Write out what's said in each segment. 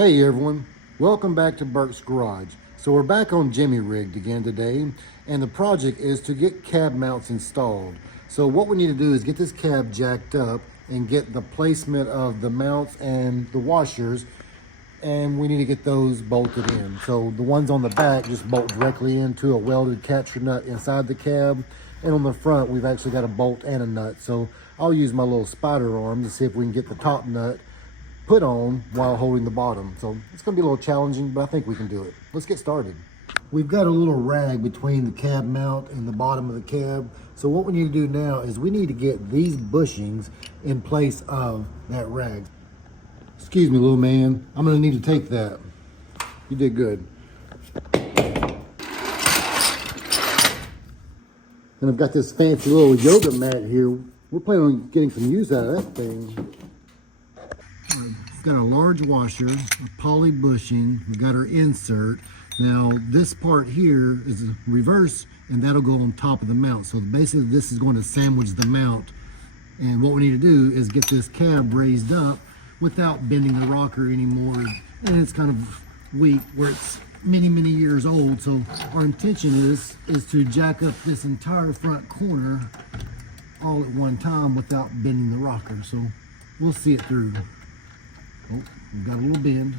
Hey everyone, welcome back to Burk's Garage. So we're back on GMYRIGGED again today, and the project is to get cab mounts installed. So what we need to do is get this cab jacked up and get the placement of the mounts and the washers, and we need to get those bolted in. So the ones on the back just bolt directly into a welded capture nut inside the cab, and on the front we've actually got a bolt and a nut. So I'll use my little spider arm to see if we can get the top nut put on while holding the bottom. So it's going to be a little challenging, but I think we can do it. Let's get started. We've got a little rag between the cab mount and the bottom of the cab. So what we need to do now is we need to get these bushings in place of that rag. Excuse me, little man. I'm going to need to take that. You did good. And I've got this fancy little yoga mat here. We're planning on getting some use out of that thing. We've got a large washer, a poly bushing, we've got our insert. Now this part here is a reverse, and that'll go on top of the mount. So basically this is going to sandwich the mount. And what we need to do is get this cab raised up without bending the rocker anymore. And it's kind of weak where it's many years old. So our intention is to jack up this entire front corner all at one time without bending the rocker. So we'll see it through. Oh, we've got a little bend.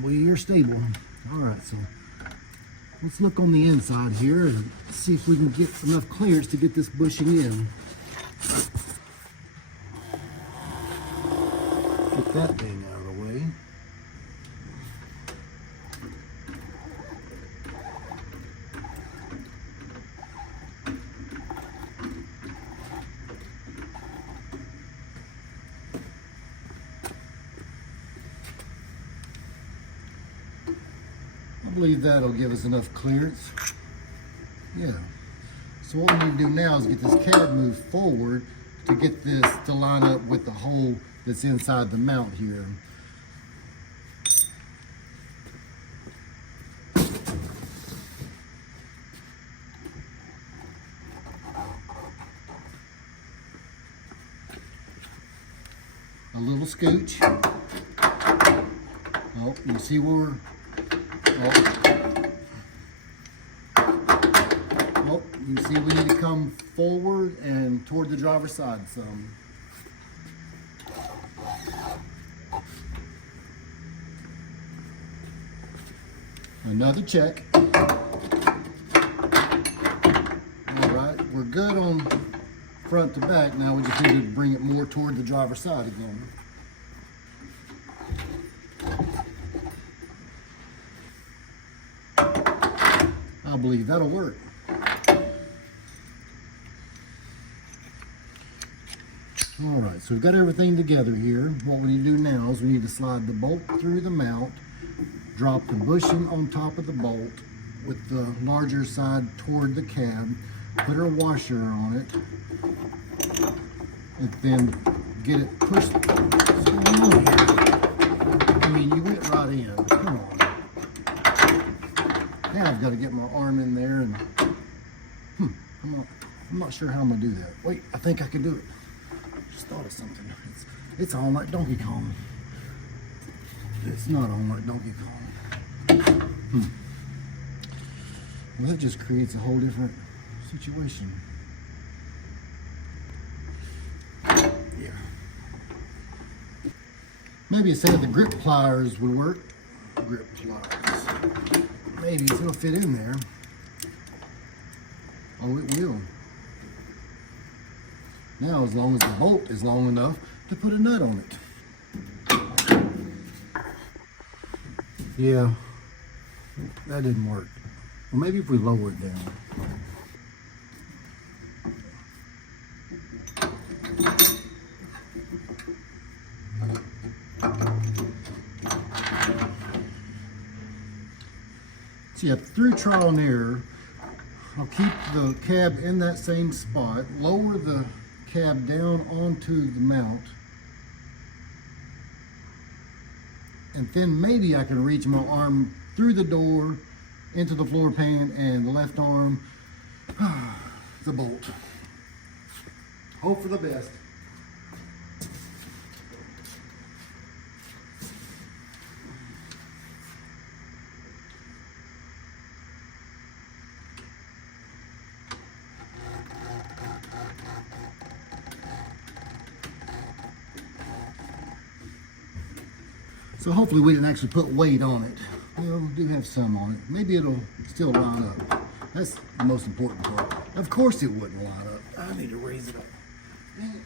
We are stable. All right, so let's look on the inside here and see if we can get enough clearance to get this bushing in. Get that thing out of the way. I believe that'll give us enough clearance. Yeah. So what we need to do now is get this cab moved forward to get this to line up with the hole that's inside the mount here. A little scooch. Oh, you see where we're... Oh, you see we need to come forward and toward the driver's side some. Another check. All right, we're good on front to back. Now we just need to bring it more toward the driver's side again. I believe that'll work. All right, so we've got everything together here. What we need to do now is we need to slide the bolt through the mount, drop the bushing on top of the bolt with the larger side toward the cab, put our washer on it, and then get it pushed. What's going on here? I mean, you went right in. Come on. Now I've got to get my arm in there, and I'm not sure how I'm gonna do that. Wait, I think I can do it. Just thought of something. It's on like Donkey Kong. It's not on like Donkey Kong. Well, that just creates a whole different situation. Yeah. Maybe instead of the grip pliers would work. Grip pliers. Maybe it'll fit in there. Oh, it will. Now, as long as the bolt is long enough to put a nut on it. Yeah, that didn't work. Well, maybe if we lower it down. So yeah, through trial and error, I'll keep the cab in that same spot, lower the cab down onto the mount, and then maybe I can reach my arm through the door into the floor pan and the left arm, the bolt. Hope for the best. So hopefully we didn't actually put weight on it. Well, we do have some on it. Maybe it'll still line up. That's the most important part. Of course it wouldn't line up. I need to raise it up. Dang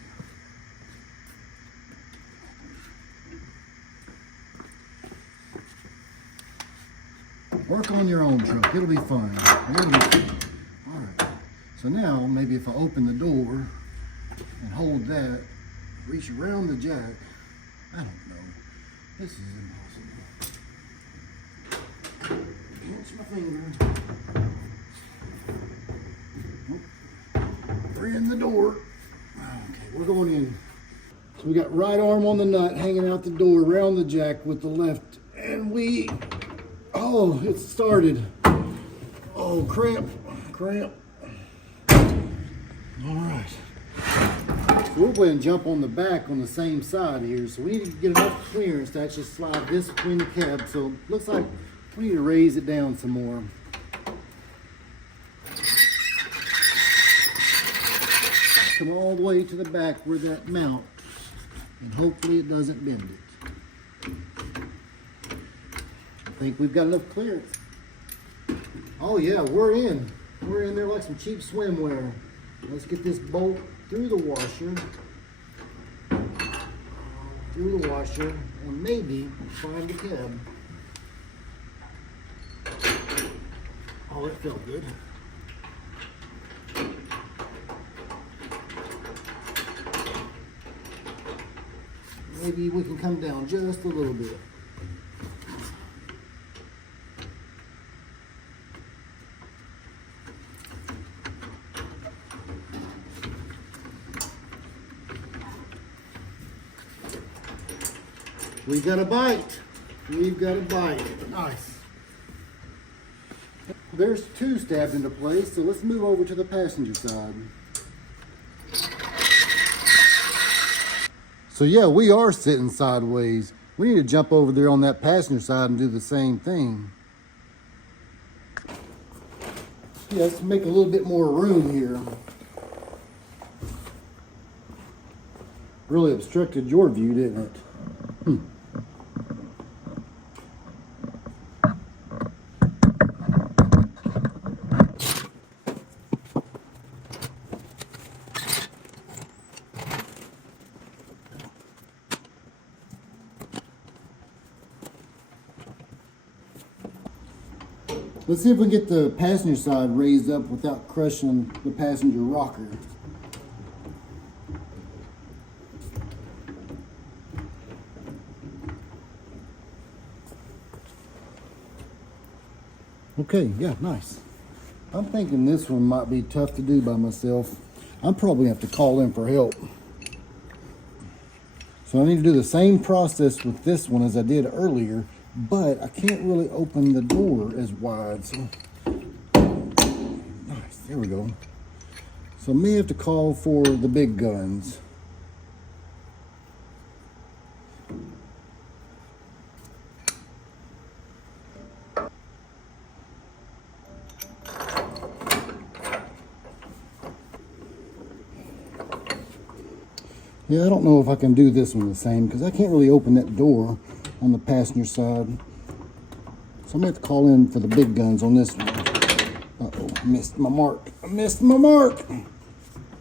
it. Work on your own truck. It'll be fun. It'll be fun. All right. So now, maybe if I open the door and hold that, reach around the jack. I don't know. This is impossible. Pinch my finger. We're in the door. Okay, we're going in. So we got right arm on the nut, hanging out the door, around the jack with the left, and we. Oh, it started. Oh, cramp. All right. So we're going to jump on the back on the same side here. So we need to get enough clearance to actually slide this between the cab. So it looks like we need to raise it down some more. Come all the way to the back where that mounts. And hopefully it doesn't bend it. I think we've got enough clearance. Oh yeah, we're in. We're in there like some cheap swimwear. Let's get this bolt through the washer. And maybe find the cab. Oh, it felt good. Maybe we can come down just a little bit. We've got a bite. Nice. There's two stabbed into place, so let's move over to the passenger side. So yeah, we are sitting sideways. We need to jump over there on that passenger side and do the same thing. Yeah, let's make a little bit more room here. Really obstructed your view, didn't it? Let's see if we can get the passenger side raised up without crushing the passenger rocker. Okay, yeah, nice. I'm thinking this one might be tough to do by myself. I'm probably gonna have to call in for help. So I need to do the same process with this one as I did earlier, but I can't really open the door as wide. So nice, there we go. So I may have to call for the big guns. Yeah, I don't know if I can do this one the same because I can't really open that door on the passenger side. So I'm gonna have to call in for the big guns on this one. Uh-oh, I missed my mark.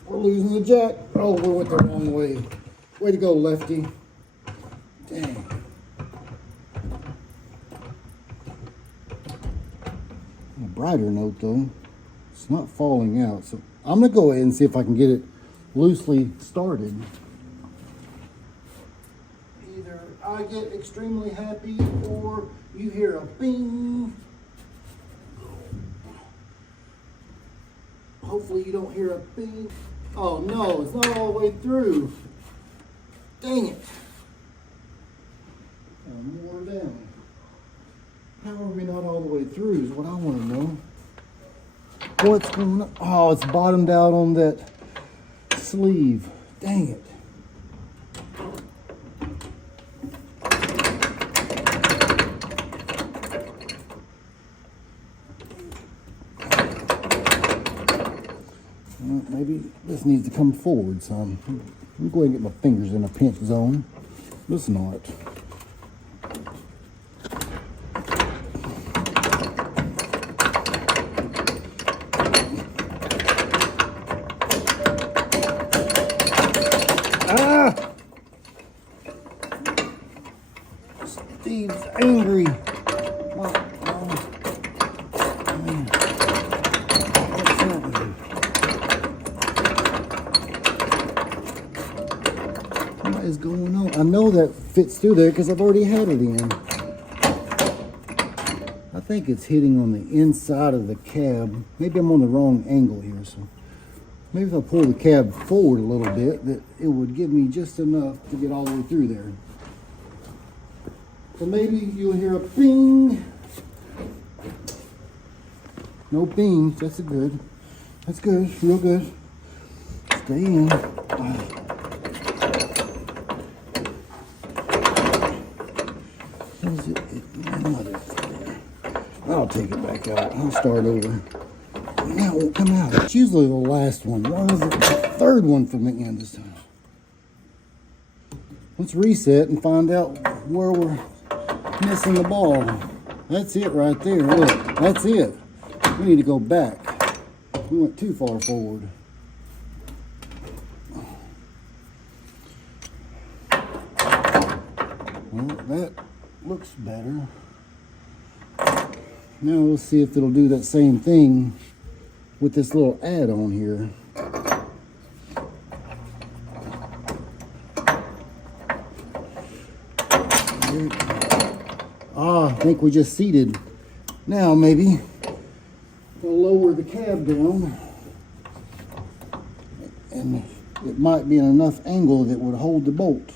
We're losing the jack. Oh, we went the wrong way. Way to go, lefty. Dang. On a brighter note though, it's not falling out. So I'm gonna go ahead and see if I can get it loosely started. Either I get extremely happy or you hear a bing. Hopefully you don't hear a bing. Oh no, it's not all the way through. Dang it. More down. How are we not all the way through is what I want to know. What's going on? Oh, it's bottomed out on that sleeve. Dang it. Maybe this needs to come forward some. Let me go ahead and get my fingers in a pinch zone. Let's not. What is going on? I know that fits through there because I've already had it in. I think it's hitting on the inside of the cab. Maybe I'm on the wrong angle here, so maybe if I pull the cab forward a little bit, that it would give me just enough to get all the way through there. So maybe you'll hear a ping. No ping. That's good. That's good. Real good. Stay in. Is it? I'll take it back out. I'll start over. Now it won't come out. It's usually the last one. Why is it the third one from the end this time? Let's reset and find out where we're missing the ball. That's it right there. Look, that's it. We need to go back. We went too far forward. Well, that looks better. Now we'll see if it'll do that same thing with this little add-on here. I think we just seated. Now maybe we'll lower the cab down, and it might be in enough angle that would hold the bolt.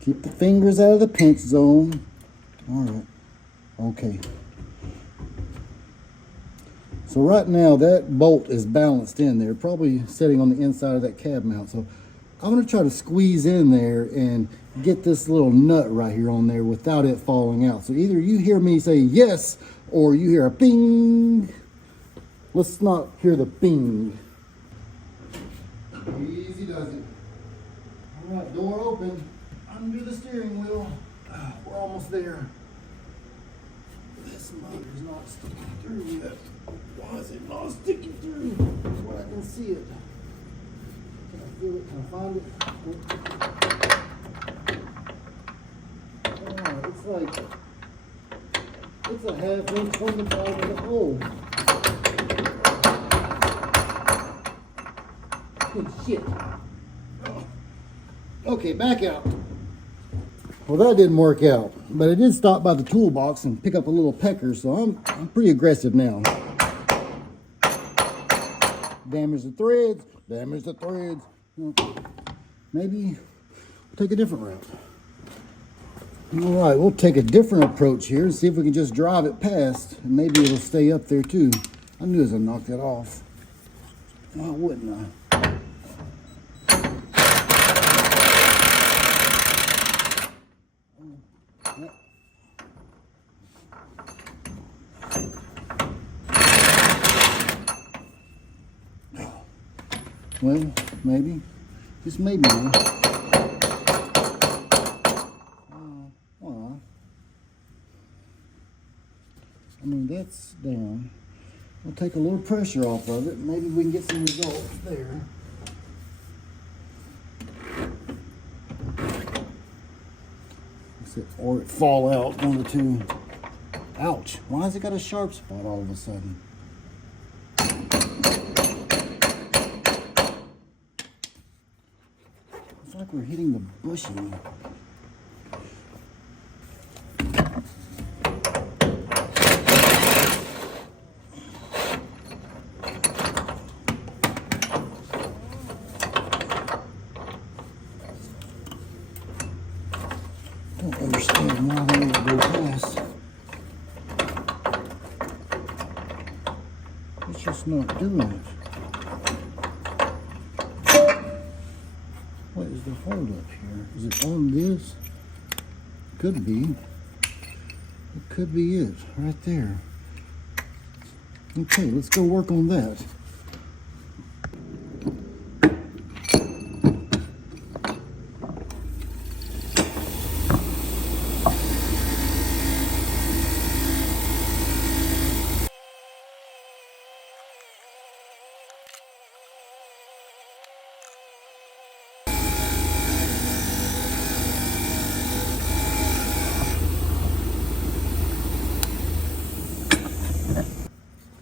Keep the fingers out of the pinch zone. All right. Okay. So right now that bolt is balanced in there, probably sitting on the inside of that cab mount. So I'm going to try to squeeze in there and get this little nut right here on there without it falling out. So either you hear me say yes, or you hear a ping. Let's not hear the ping. Easy does it. All right, door open. Undo the steering wheel. We're almost there. This motor's not sticking through yet. Why is it not sticking through? That's where I can see it. Can I feel it? Can I find it? Oh, it's like, it's a half inch from the bottom of the hole. Good shit. Okay, back out. Well, that didn't work out, but I did stop by the toolbox and pick up a little pecker, so I'm pretty aggressive now. Damage the threads, damage the threads. Maybe we'll take a different route. All right, we'll take a different approach here and see if we can just drive it past, and maybe it'll stay up there too. I knew I was gonna knock that off. Why wouldn't I? Well, maybe. Just maybe. Well, I mean, that's down. We'll take a little pressure off of it. Maybe we can get some results there. Or it fall out, one of the two. Ouch. Why has it got a sharp spot all of a sudden? It's like we're hitting the bushing. I don't understand why they won't go past. It's just not doing it. What is the hold up here? Is it on this? Could be. It could be it right there. Okay, let's go work on that.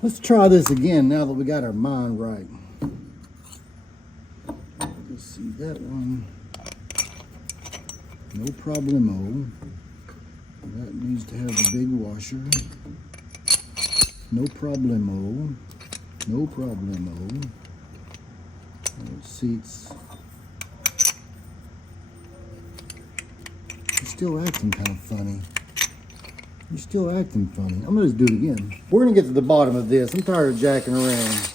Let's try this again now that we got our mind right. Let's see that one. No problemo. That needs to have the big washer. No problemo. No problemo. Seats. You're still acting kind of funny. You're still acting funny. I'm gonna just do it again. We're gonna get to the bottom of this. I'm tired of jacking around.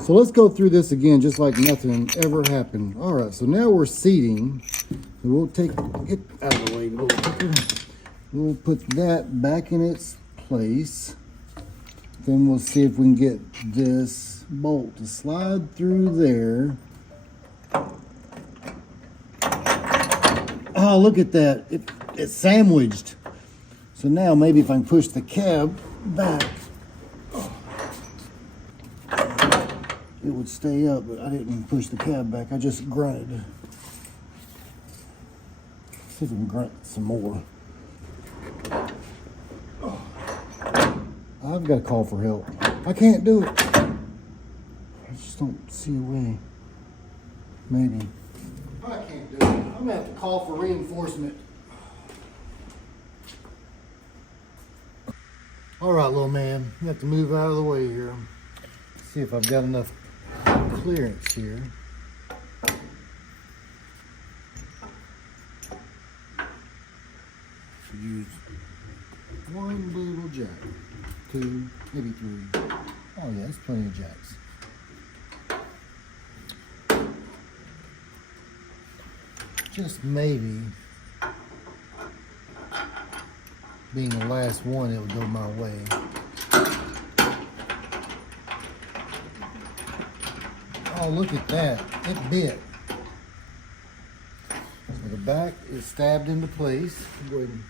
So let's go through this again just like nothing ever happened. All right, so now we're seating. So we'll take it out of the way a little quicker. We'll put that back in its place. Then we'll see if we can get this bolt to slide through there. Oh, look at that. It's sandwiched. So now maybe if I can push the cab back, it would stay up, but I didn't push the cab back. I just grunted. See if we can grunt some more. I've got to call for help. I can't do it. I just don't see a way. Maybe. I can't do it. I'm going to have to call for reinforcement. All right, little man. You have to move out of the way here. See if I've got enough clearance here. Use one little jack, two, maybe three. Oh yeah, that's plenty of jacks. Just maybe, being the last one, it would go my way. Oh, look at that. It bit. So the back is stabbed into place. Go ahead and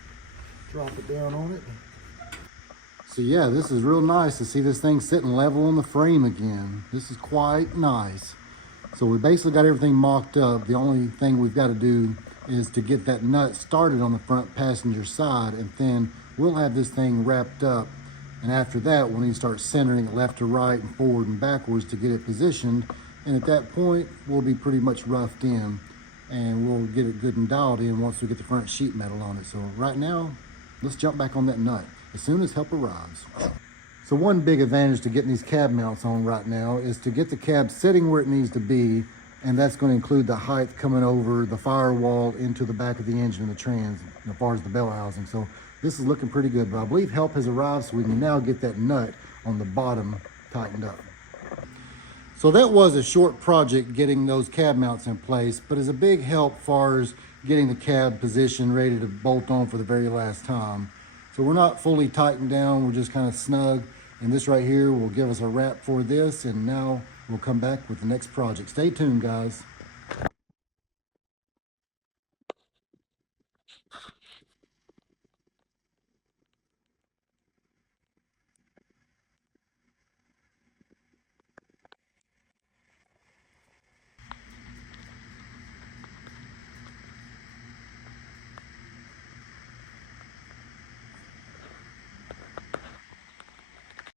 drop it down on it. So yeah, this is real nice to see this thing sitting level on the frame again. This is quite nice. So we basically got everything mocked up. The only thing we've got to do is to get that nut started on the front passenger side, and then we'll have this thing wrapped up. And after that, we'll need to start centering it left to right and forward and backwards to get it positioned. And at that point, we'll be pretty much roughed in, and we'll get it good and dialed in once we get the front sheet metal on it. So right now, let's jump back on that nut as soon as help arrives. So one big advantage to getting these cab mounts on right now is to get the cab sitting where it needs to be, and that's going to include the height coming over the firewall into the back of the engine and the trans as far as the bell housing. So this is looking pretty good, but I believe help has arrived, so we can now get that nut on the bottom tightened up. So that was a short project getting those cab mounts in place, but is a big help as far as getting the cab positioned ready to bolt on for the very last time. So we're not fully tightened down, we're just kind of snug. And this right here will give us a wrap for this, and now we'll come back with the next project. Stay tuned, guys.